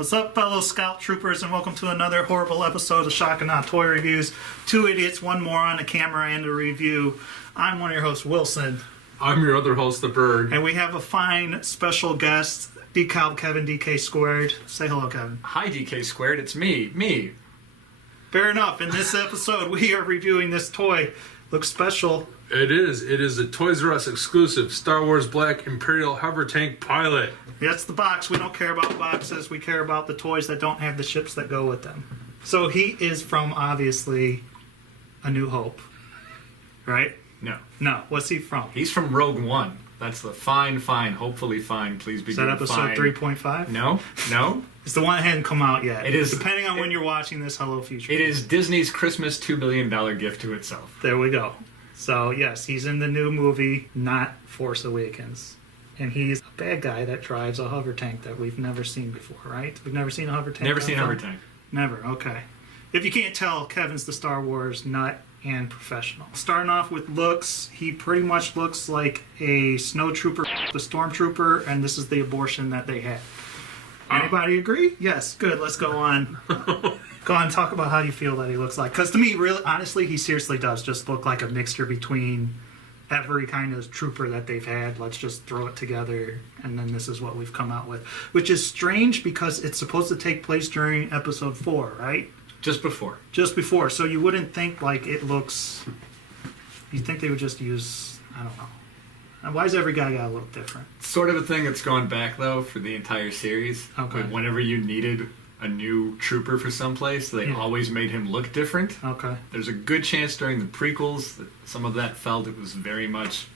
What's up, fellow Scout Troopers, and welcome to another horrible episode of Shock and Awe Toy Reviews. Two idiots, one moron, a camera, and a review. I'm one of your hosts, Wilson. I'm your other host, The Bird. And we have a fine special guest, DeKalb Kevin, DK Squared. Say hello, Kevin. Hi, DK Squared. It's me. Fair enough. In this episode, we are reviewing this toy. Looks special. It is. It is a Toys R Us exclusive Star Wars Black Imperial hover tank pilot. That's the box. We don't care about boxes. We care about the toys that don't have the ships that go with them. So he is from, obviously, A New Hope. Right? No. What's he from? He's from Rogue One. That's the fine, hopefully fine, please be Is that doing episode fine. 3.5? No. It's the one that hadn't come out yet. It is. Depending on when you're watching this, hello, future. It is Disney's Christmas $2 billion gift to itself. There we go. So, yes, he's in the new movie, not Force Awakens. And he's a bad guy that drives a hover tank that we've never seen before, right? We've never seen a hover tank? Never seen a hover tank. Never, okay. If you can't tell, Kevin's the Star Wars nut and professional. Starting off with looks, he pretty much looks like a snowtrooper, the stormtrooper, and this is the abortion that they had. Anybody agree? Yes, good. Let's go on. Go on, talk about how you feel that he looks like. Because to me, really, honestly, he seriously does just look like a mixture between every kind of trooper that they've had. Let's just throw it together, and then this is what we've come out with. Which is strange because it's supposed to take place during episode 4, right? Just before. Just before. So you wouldn't think like it looks... You'd think they would just use... I don't know. And why is every guy got a little different? Sort of a thing that's gone back, though, for the entire series. Okay. Like, whenever you needed a new trooper for someplace, they always made him look different. Okay. There's a good chance during the prequels that some of that felt it was very much,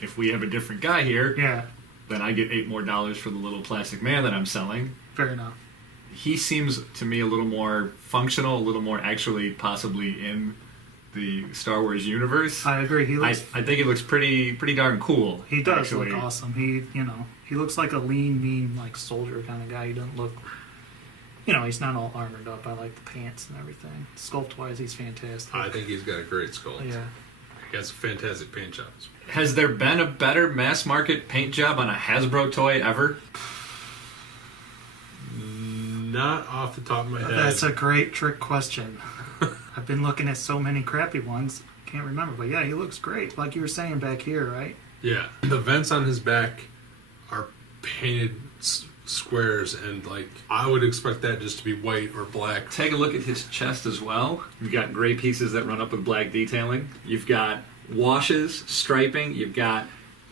if we have a different guy here, Yeah, then I get $8 more for the little plastic man that I'm selling. fair enough. He seems to me a little more functional, a little more actually possibly in the Star Wars universe. I agree. He looks... I think he looks pretty darn cool. He does actually. look awesome. He looks like a lean, mean, like soldier kind of guy. He doesn't look, he's not all armored up. I like the pants and everything. Sculpt-wise, he's fantastic. I think he's got a great sculpt. Yeah. He has a fantastic paint job. Has there been a better mass market paint job on a Hasbro toy ever? Not off the top of my head. That's a great trick question. I've been looking at so many crappy ones. Can't remember, but yeah, he looks great. Like you were saying back here, right? Yeah. The vents on his back are painted squares, and I would expect that just to be white or black. Take a look at his chest as well. You've got gray pieces that run up with black detailing. You've got washes, striping. You've got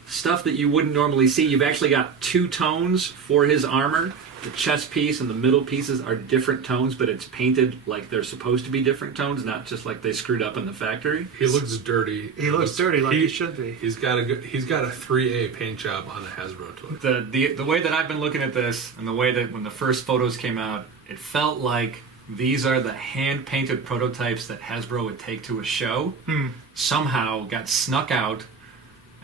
stuff that you wouldn't normally see. You've actually got two tones for his armor. The chest piece and the middle pieces are different tones, but it's painted like they're supposed to be different tones, not just like they screwed up in the factory. He looks dirty. He looks dirty like he should be. He's got a 3A paint job on a Hasbro toy. The way that I've been looking at this, and the way that when the first photos came out, it felt like these are the hand-painted prototypes that Hasbro would take to a show. Somehow got snuck out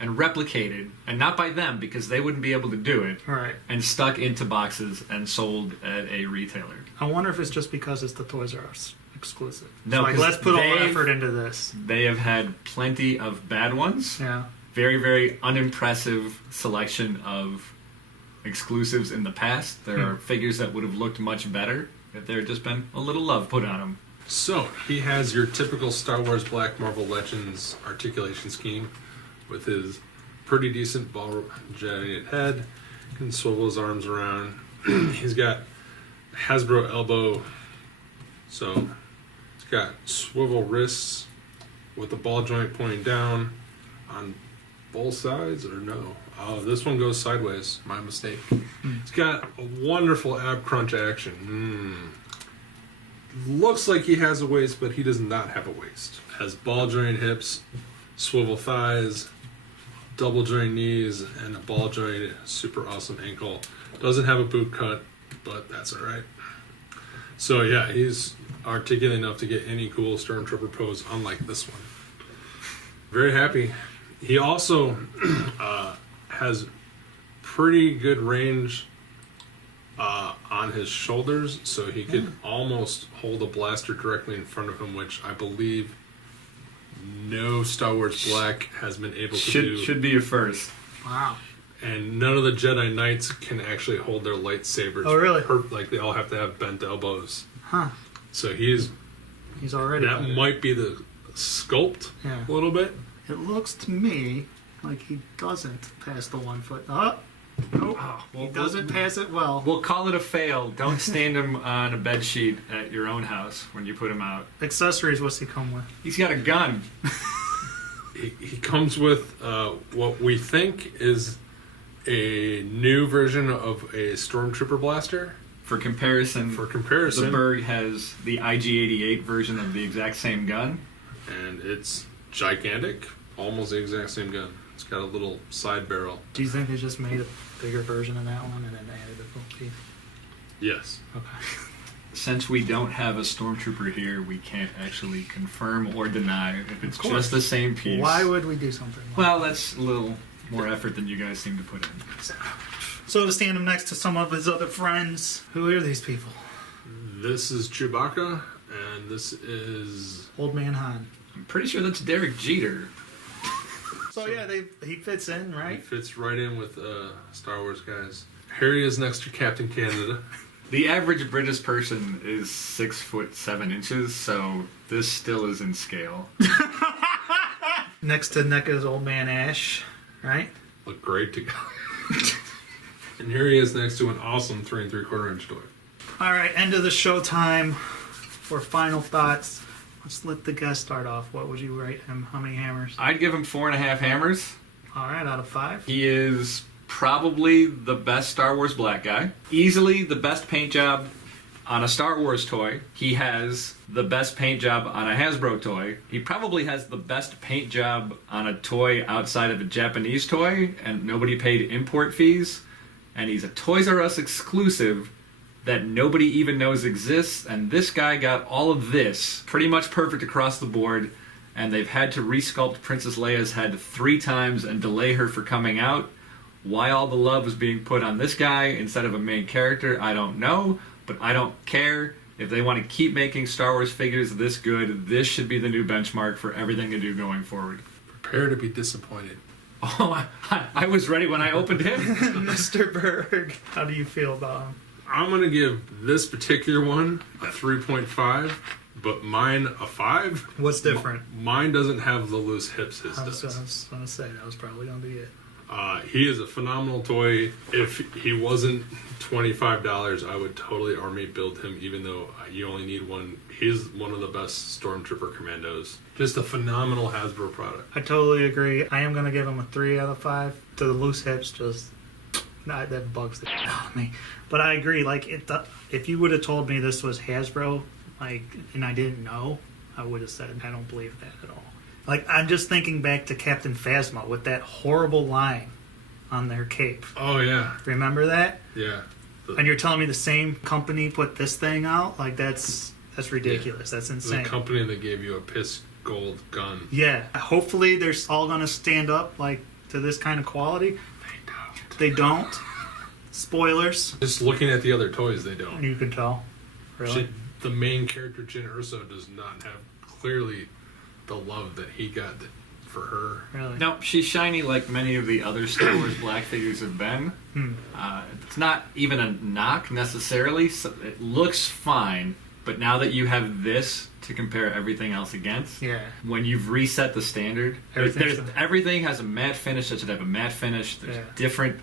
and replicated, and not by them because they wouldn't be able to do it, Right. and stuck into boxes and sold at a retailer. I wonder if it's just because it's the Toys R Us exclusive. No, It's 'cause let's put all they've- effort into this. They have had plenty of bad ones. Yeah. Very, very unimpressive selection of exclusives in the past. There are figures that would have looked much better if there had just been a little love put on them. So, he has your typical Star Wars Black Marvel Legends articulation scheme with his pretty decent ball-jointed head. Can swivel his arms around. He's got Hasbro elbow, so he's got swivel wrists with the ball joint pointing down on both sides, or no? Oh, this one goes sideways. My mistake. He's got a wonderful ab crunch action. Looks like he has a waist, but he does not have a waist. Has ball joint hips, swivel thighs, double joint knees, and a ball joint super awesome ankle. Doesn't have a boot cut, but that's alright. So yeah, he's articulate enough to get any cool Stormtrooper pose, unlike this one. Very happy. He also has pretty good range on his shoulders, so he could almost hold a blaster directly in front of him, which I believe no Star Wars Black has been able to do. Should be a first. Wow. And none of the Jedi Knights can actually hold their lightsabers. Oh, really? Like they all have to have bent elbows. Huh. So he's already that better. might be the sculpt Yeah. a little bit. It looks to me like he doesn't pass the 1 foot. Oh, nope. He doesn't pass it well. We'll call it a fail. Don't stand him on a bed sheet at your own house when you put him out. Accessories, what's he come with? He's got a gun. He comes with what we think is a new version of a Stormtrooper blaster. For comparison, For comparison, the Berg has the IG-88 version of the exact same gun. and it's gigantic, almost the exact same gun. It's got a little side barrel. Do you think they just made a bigger version of that one and then added a full piece? Yes. Okay. Since we don't have a stormtrooper here, we can't actually confirm or deny if it's Of course. just the same piece. Why would we do something like Well, that's a little more effort than you guys seem to put in. So to stand him next to some of his other friends, who are these people? This is Chewbacca, and this is Old Man Han. I'm pretty sure that's Derek Jeter. So yeah, he fits in, he right? fits right in with Star Wars guys. Harry is next to Captain Canada. The average British person is 6'7", so this still is in scale. Next to NECA's Old Man Ash, right? Look great together. And here he is next to an awesome 3 3/4 inch toy. All right, end of the show time for final thoughts. Let's let the guest start off. What would you rate him? How many hammers? I'd give him 4.5 hammers. All right, out of 5. He is probably the best Star Wars black guy. Easily the best paint job on a Star Wars toy. He has the best paint job on a Hasbro toy. He probably has the best paint job on a toy outside of a Japanese toy, and nobody paid import fees. And he's a Toys R Us exclusive that nobody even knows exists, and this guy got all of this pretty much perfect across the board, and they've had to resculpt Princess Leia's head 3 times and delay her for coming out. Why all the love was being put on this guy instead of a main character, I don't know, but I don't care. If they want to keep making Star Wars figures this good, this should be the new benchmark for everything to do going forward. Prepare to be disappointed. Oh, I was ready when I opened him. Mr. Berg, how do you feel about him? I'm going to give this particular one a 3.5, but mine a 5. What's different? Mine doesn't have the loose hips his I was does. going to say, that was probably going to be it. He is a phenomenal toy. If he wasn't $25, I would totally army build him, even though you only need one. He's one of the best Stormtrooper commandos. Just a phenomenal Hasbro product. I totally agree. I am going to give him a 3 out of 5. To the loose hips, just... that bugs the shit out of me. But I agree. Like, if you would have told me this was Hasbro, like, and I didn't know, I would have said, I don't believe that at all. Like, I'm just thinking back to Captain Phasma with that horrible line on their cape. Oh, yeah. Remember that? Yeah. And you're telling me the same company put this thing out? Like, that's ridiculous. That's The insane. company that gave you a piss gold gun. Yeah. Hopefully they're all going to stand up, like, to this kind of quality. They don't. Spoilers. Just looking at the other toys, they don't. You can tell. Really? The main character, Jyn Erso, does not have clearly the love that he got for her. Really? No, she's shiny like many of the other Star Wars black figures have been. It's not even a knock necessarily. So it looks fine, but now that you have this to compare everything else against, Yeah. when you've reset the standard, Everything's- everything has a matte finish that should have a matte finish. There's Yeah. different,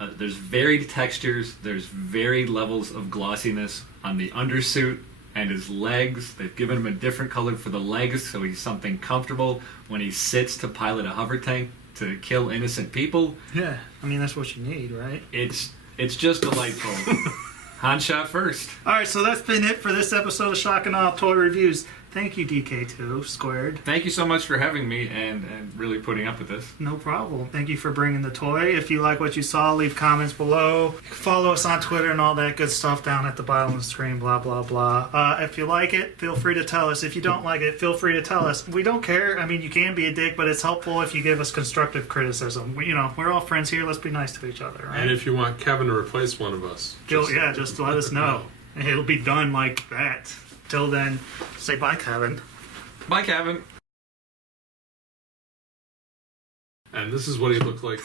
there's varied textures. There's varied levels of glossiness on the undersuit and his legs. They've given him a different color for the legs, so he's something comfortable when he sits to pilot a hover tank to kill innocent people. Yeah. I mean, that's what you need, right? It's just delightful. Han shot first. All right, so that's been it for this episode of Shock and Awe Toy Reviews. Thank you, DK2 Squared. Thank you so much for having me and really putting up with this. No problem. Thank you for bringing the toy. If you like what you saw, leave comments below. You can follow us on Twitter and all that good stuff down at the bottom of the screen, blah, blah, blah. If you like it, feel free to tell us. If you don't like it, feel free to tell us. We don't care. I mean, you can be a dick, but it's helpful if you give us constructive criticism. We're all friends here. Let's be nice to each other, right? And if you want Kevin to replace one of us, just let us know. It'll be done like that. Till then, say bye, Kevin. Bye, Kevin. And this is what he looked like